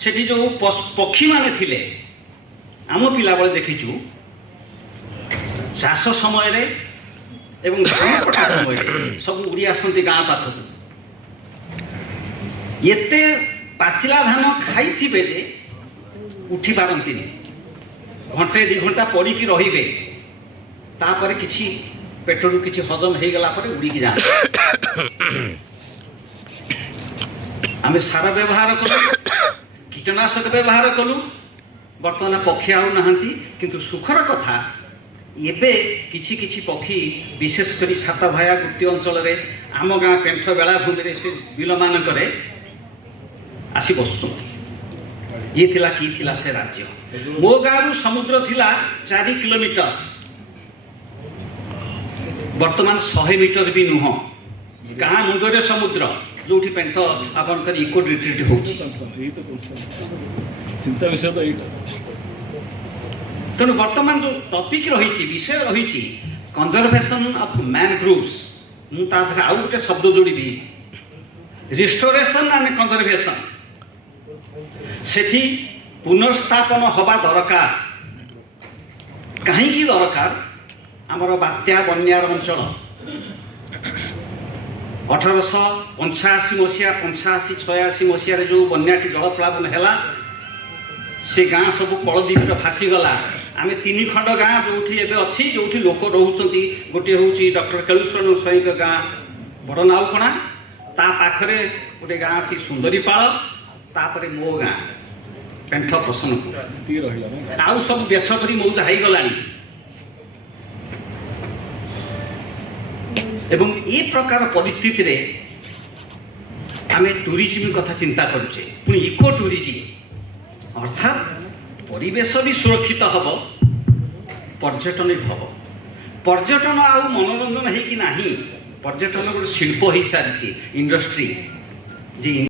सेठी जो पक्षी माने थिले आम पिला बेले देखीचु चाष समय रे एवं धान कटा समय सब उड़ी आसती गाँ पाखक एते पाचिला धान खाई थिबे जे उठी पारती घंटे 2 घंटा पड़ी रहिबे तापर किछि पेटरू किछि हजम हो गला पर उड़ी जा आम सारा व्यवहार कलु कीटनाशक व्यवहार कलु बर्तमान पक्षी आउ नहांती किंतु सुखर कथा एबे किछि किछि पक्षी विशेष करी सात भाया गुप्ती अंचल रे आम गाँ पेंठ बेलाभूमि रे से बिल मानकरे आसी बसुछंती ये थिला की थिला से राज्य मो गाँव समुद्र थिला 4 किलोमीटर वर्तमान 100 मीटर भी नुह गाँ मुंडरे समुद्र जो पेंट आपंकर इको रिट्रीट हो चिंता विषय तो यही तेणु वर्तमान जो टॉपिक रही विषय रही कंजर्वेशन ऑफ मैनग्रोव्स मुझे आउ गोटे शब्द जोड़ी रिस्टोरेशन एंड कंजर्वेशन सेठी पुनर्स्थापन हवा दरकार कहीं दरकार आमर बात्या बन्यार अंचल 1885 मसीहा 85-86 मसीह जो बन्याटी जलप्लावन है से गाँ सब कलद्वीप भासीगला आम 3 खंड गाँ जो अच्छी जो लोक रोचे गोटे हूँ डॉक्टर केलुस्वरण स्वाई गाँ बड़ नाउकणा ता पाखरे गोटे गाँ अच्छी सुंदरीपाल तापर मो गाँ पेंठ प्रसन्नपुर आउ सब बेछ कर मौजा हो गला एवं ए प्रकार परिस्थिति रे आमे टूरिज्म कथा चिंता करुचे पुणी इको टूरिज्म अर्थात परिवेश भी सुरक्षित हब पर्यटन भी हब पर्यटन आउ मनोरंजन है कि नहीं पर्यटन गोटे शिल्प हो सारी इंडस्ट्री जी